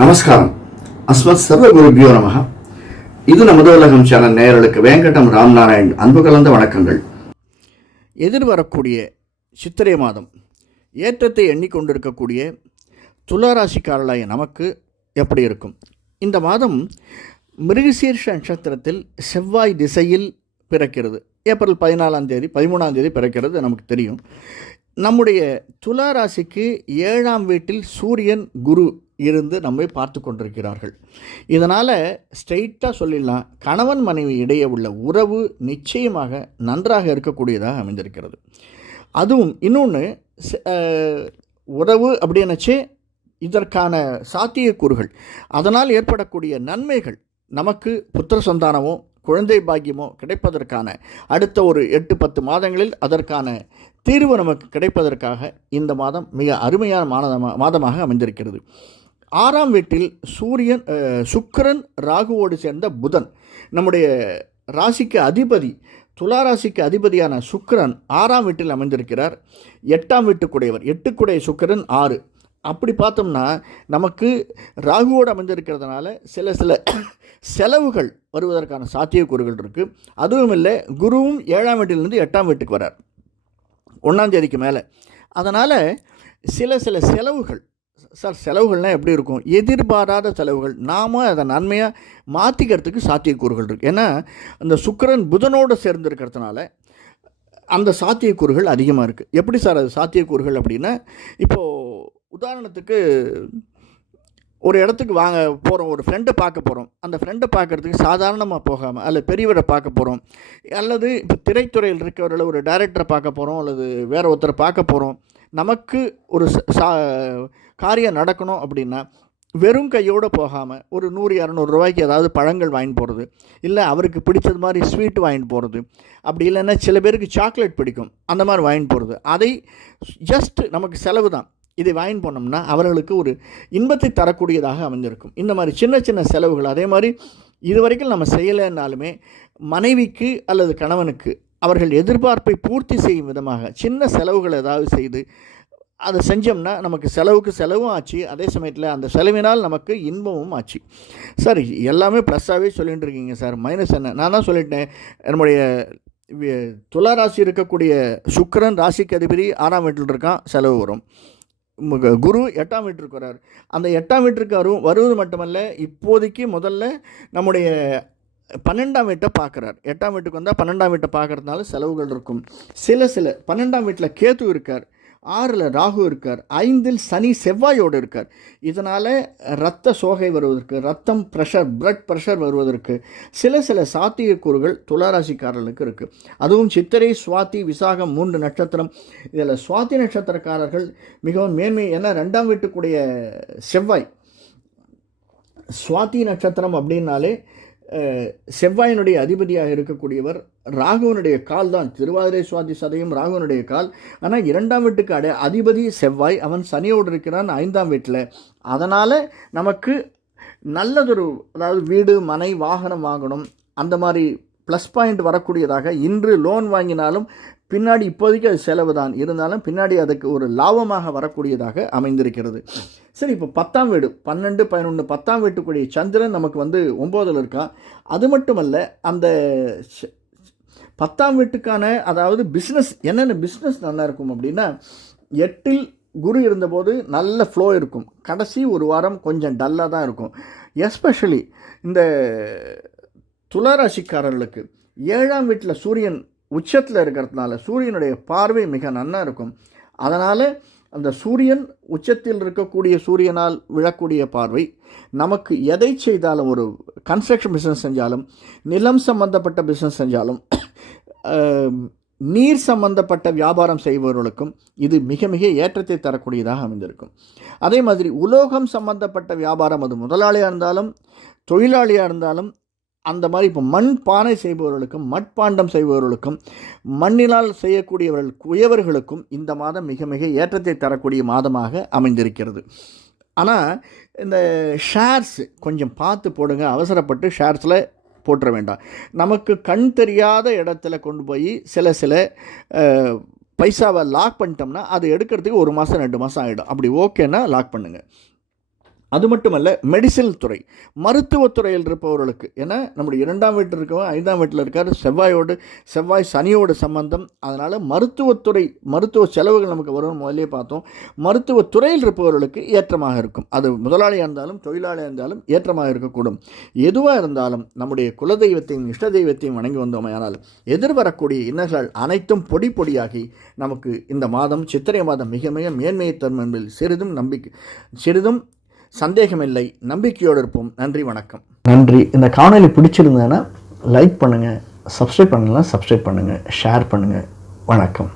நமஸ்காரம். அஸ்மத் சர்வ குருபியோ நமக இது நமது உலகம் சேனல் நேயர்களுக்கு வேங்கடம் ராம்நாராயண் அன்பு கலந்த வணக்கங்கள். எதிர்வரக்கூடிய சித்திரை மாதம் ஏற்றத்தை எண்ணிக்கொண்டிருக்கக்கூடிய துளாராசிக்காரளாய நமக்கு எப்படி இருக்கும்? இந்த மாதம் மிருகசீர்ஷ நட்சத்திரத்தில் செவ்வாய் திசையில் பிறக்கிறது. ஏப்ரல் பதினாலாம் தேதி பதிமூணாம் தேதி பிறக்கிறது நமக்கு தெரியும். நம்முடைய துலா ராசிக்கு ஏழாம் வீட்டில் சூரியன் குரு இருந்து நம்மை பார்த்து கொண்டிருக்கிறார்கள். இதனால் ஸ்ட்ரெயிட்டாக சொல்லிடலாம் கணவன் மனைவி இடையே உள்ள உறவு நிச்சயமாக நன்றாக இருக்கக்கூடியதாக அமைந்திருக்கிறது. அதுவும் இன்னொன்று உறவு அப்படின்னச்சே இதற்கான சாத்தியக்கூறுகள். அதனால் ஏற்படக்கூடிய நன்மைகள் நமக்கு புத்திர சந்தானமோ குழந்தை பாக்கியமோ கிடைப்பதற்கான அடுத்த ஒரு எட்டு பத்து மாதங்களில் அதற்கான தீர்வு நமக்கு கிடைப்பதற்காக இந்த மாதம் மிக அருமையான மாதமா மாதமாக அமைந்திருக்கிறது. ஆறாம் வீட்டில் சூரியன் சுக்கரன் சுக்கிரன் ராகுவோடு சேர்ந்த புதன். நம்முடைய ராசிக்கு அதிபதி துலா ராசிக்கு அதிபதியான சுக்கரன் ஆறாம் வீட்டில் அமைந்திருக்கிறார். எட்டாம் வீட்டுக்குடையவர் எட்டுக்குடைய சுக்கிரன் ஆறு. அப்படி பார்த்தோம்னா நமக்கு ராகுவோடு அமைந்திருக்கிறதுனால சில சில செலவுகள் வருவதற்கான சாத்தியக்கூறுகள் இருக்குது அதுவும் இல்லை குருவும் ஏழாம் வீட்டிலிருந்து எட்டாம் வீட்டுக்கு வரார் ஒன்றாம் தேதிக்கு மேலே. அதனால் சில சில செலவுகள் சார் செலவுகள்னால் எப்படி இருக்கும்? எதிர்பாராத செலவுகள். நாம் அதை நன்மையாக மாற்றிக்கிறதுக்கு சாத்தியக்கூறுகள் இருக்குது ஏன்னா அந்த சுக்கரன் புதனோடு சேர்ந்துருக்கிறதுனால அந்த சாத்தியக்கூறுகள் அதிகமாக இருக்குது எப்படி சார் அது சாத்தியக்கூறுகள் அப்படின்னா இப்போது உதாரணத்துக்கு ஒரு இடத்துக்கு வாங்க போகிறோம் ஒரு ஃப்ரெண்டை பார்க்க போகிறோம் அந்த ஃப்ரெண்டை பார்க்குறதுக்கு சாதாரணமாக போகாமல் அல்லது பெரியவரை பார்க்க போகிறோம் அல்லது இப்போ திரைத்துறையில் இருக்கிறவர்களை ஒரு டைரக்டரை பார்க்க போகிறோம் அல்லது வேறு ஒருத்தரை பார்க்க போகிறோம் நமக்கு ஒரு ச- சா காரியம் நடக்கணும் அப்படின்னா வெறும் கையோடு போகாமல் ஒரு நூறு இரநூறு ரூபாய்க்கு ஏதாவது பழங்கள் வாங்கிட்டு போகிறது இல்லை அவருக்கு பிடிச்சது மாதிரி ஸ்வீட் வாங்கிட்டு போகிறது அப்படி இல்லைன்னா சில பேருக்கு சாக்லேட் பிடிக்கும் அந்த மாதிரி வாங்கிட்டு போகிறது அதை ஜஸ்ட் நமக்கு செலவு தான். இதை வாங்கிட்டு போனோம்னா அவர்களுக்கு ஒரு இன்பத்தை தரக்கூடியதாக அமைந்திருக்கும் இந்த மாதிரி சின்ன சின்ன செலவுகள் அதே மாதிரி இதுவரைக்கும் நம்ம செய்யலைன்னாலுமே மனைவிக்கு அல்லது கணவனுக்கு அவர்கள் எதிர்பார்ப்பை பூர்த்தி செய்யும் விதமாக சின்ன செலவுகள் ஏதாவது செய்து அதை செஞ்சோம்னா நமக்கு செலவுக்கு செலவும் ஆச்சு. அதே சமயத்தில் அந்த செலவினால் நமக்கு இன்பமும் ஆச்சு. சார் எல்லாமே ப்ளஸ்ஸாகவே சொல்லிகிட்டு இருக்கீங்க சார். மைனஸ் என்ன? நான் தான் சொல்லிட்டேன். நம்முடைய துலா ராசி இருக்கக்கூடிய சுக்கரன் ராசிக்கு அதிபதி ஆறாம் வீட்டில் இருக்கான். செலவு வரும். குரு எட்டாம் வீட்டிற்கு வரார் அந்த எட்டாம் வீட்டிற்கு வரும் வருவது மட்டுமல்ல இப்போதைக்கு முதல்ல நம்முடைய பன்னெண்டாம் வீட்டை பார்க்குறார். எட்டாம் வீட்டுக்கு வந்தால் பன்னெண்டாம் வீட்டை பார்க்குறதுனால செலவுகள் இருக்கும். சில சில பன்னெண்டாம் வீட்டில் கேது இருக்கார். ஆறில் ராகு இருக்கார். ஐந்தில் சனி செவ்வாயோடு இருக்கார். இதனால் ரத்த சோகை வருவதற்கு ரத்தம் ப்ரெஷர் பிளட் ப்ரெஷர் வருவதற்கு சில சில சாத்தியக்கூறுகள் துளாராசிக்காரர்களுக்கு இருக்குது அதுவும் சித்திரை சுவாதி விசாகம் மூன்று நட்சத்திரம். இதில் சுவாதி நட்சத்திரக்காரர்கள் மிகவும் மேன்மை. ஏன்னா ரெண்டாம் வீட்டுக்குடைய செவ்வாய் சுவாதி நட்சத்திரம் அப்படின்னாலே செவ்வாயினுடைய அதிபதியாக இருக்கக்கூடியவர் ராகுவனுடைய கால் தான். திருவாதிரை சுவாதி சதையும் ராகுவனுடைய கால். ஆனால் இரண்டாம் வீட்டுக்கு அடைய அதிபதி செவ்வாய் அவன் சனியோடு இருக்கிறான் ஐந்தாம் வீட்டில். அதனால் நமக்கு நல்லதொரு அதாவது வீடு மனை வாகனம் வாங்கணும். அந்த மாதிரி ப்ளஸ் பாயிண்ட் வரக்கூடியதாக இன்று லோன் வாங்கினாலும் பின்னாடி இப்போதைக்கு அது செலவு தான் இருந்தாலும் பின்னாடி அதுக்கு ஒரு லாபமாக வரக்கூடியதாக அமைந்திருக்கிறது. சரி இப்போ பத்தாம் வீடு பன்னெண்டு பதினொன்று பத்தாம் வீட்டுக்குரிய சந்திரன் நமக்கு வந்து ஒம்போதில் இருக்கான். அது மட்டுமல்ல அந்த ச- பத்தாம் வீட்டுக்கான அதாவது பிஸ்னஸ் என்னென்ன பிஸ்னஸ் நல்லா இருக்கும் அப்படின்னா எட்டில் குரு இருந்தபோது நல்ல ஃப்ளோ இருக்கும். கடைசி ஒரு வாரம் கொஞ்சம் டல்லாக தான் இருக்கும். எஸ்பெஷலி இந்த துளராசிக்காரர்களுக்கு ஏழாம் வீட்டில் சூரியன் உச்சத்தில் இருக்கிறதுனால சூரியனுடைய பார்வை மிக நன்னா இருக்கும். அதனால் அந்த சூரியன் உச்சத்தில் இருக்கக்கூடிய சூரியனால் விழக்கூடிய பார்வை நமக்கு எதை செய்தாலும் ஒரு கன்ஸ்ட்ரக்ஷன் பிஸ்னஸ் செஞ்சாலும் நிலம் சம்பந்தப்பட்ட பிஸ்னஸ் செஞ்சாலும் நீர் சம்பந்தப்பட்ட வியாபாரம் செய்பவர்களுக்கும் இது மிக மிக ஏற்றத்தை தரக்கூடியதாக அமைந்திருக்கும். அதே மாதிரி உலோகம் சம்பந்தப்பட்ட வியாபாரம் அது முதலாளியாக இருந்தாலும் தொழிலாளியாக இருந்தாலும் அந்த மாதிரி இப்போ மண் பானை செய்பவர்களுக்கும் மட்பாண்டம் செய்பவர்களுக்கும் மண்ணினால் செய்யக்கூடியவர்கள் குயவர்களுக்கும் இந்த மாதம் மிக மிக ஏற்றத்தை தரக்கூடிய மாதமாக அமைந்திருக்கிறது. ஆனால் இந்த ஷேர்ஸ் கொஞ்சம் பார்த்து போடுங்க அவசரப்பட்டு ஷேர்ஸில் போட்டுற வேண்டாம். நமக்கு கண் தெரியாத இடத்துல கொண்டு போய் சில சில பைசாவை லாக் பண்ணிட்டோம்னா அது எடுக்கிறதுக்கு ஒரு மாதம் ரெண்டு மாதம் ஆகிடும் அப்படி ஓகேன்னா லாக் பண்ணுங்கள் அது மட்டுமல்ல மெடிசின் துறை. மருத்துவத்துறையில் இருப்பவர்களுக்கு ஏன்னா நம்முடைய இரண்டாம் வீட்டில் இருக்கவன் ஐந்தாம் வீட்டில் இருக்கார் செவ்வாயோடு செவ்வாய் சனியோட சம்பந்தம். அதனால் மருத்துவத்துறை மருத்துவ செலவுகள் நமக்கு வரும் முதலே பார்த்தோம். மருத்துவத்துறையில் இருப்பவர்களுக்கு ஏற்றமாக இருக்கும். அது முதலாளியாக இருந்தாலும் தொழிலாளியாக இருந்தாலும் ஏற்றமாக இருக்கக்கூடும். எதுவாக இருந்தாலும் நம்முடைய குலதெய்வத்தையும் இஷ்ட தெய்வத்தையும் வணங்கி வந்தோமையானால் எதிர்வரக்கூடிய இன்னல்கள் அனைத்தும் பொடி பொடியாகி நமக்கு இந்த மாதம் சித்திரை மாதம் மிக மிக மேன்மையை தரும் என்பதில் சிறிதும் நம்பிக்கை சிறிதும் சந்தேகமில்லை. நம்பிக்கையோடு இருப்போம் நன்றி வணக்கம். நன்றி. இந்த காணொலி பிடிச்சிருந்தேன்னா லைக் பண்ணுங்கள் சப்ஸ்கிரைப் பண்ணலாம் சப்ஸ்கிரைப் பண்ணுங்கள் ஷேர் பண்ணுங்கள் வணக்கம்.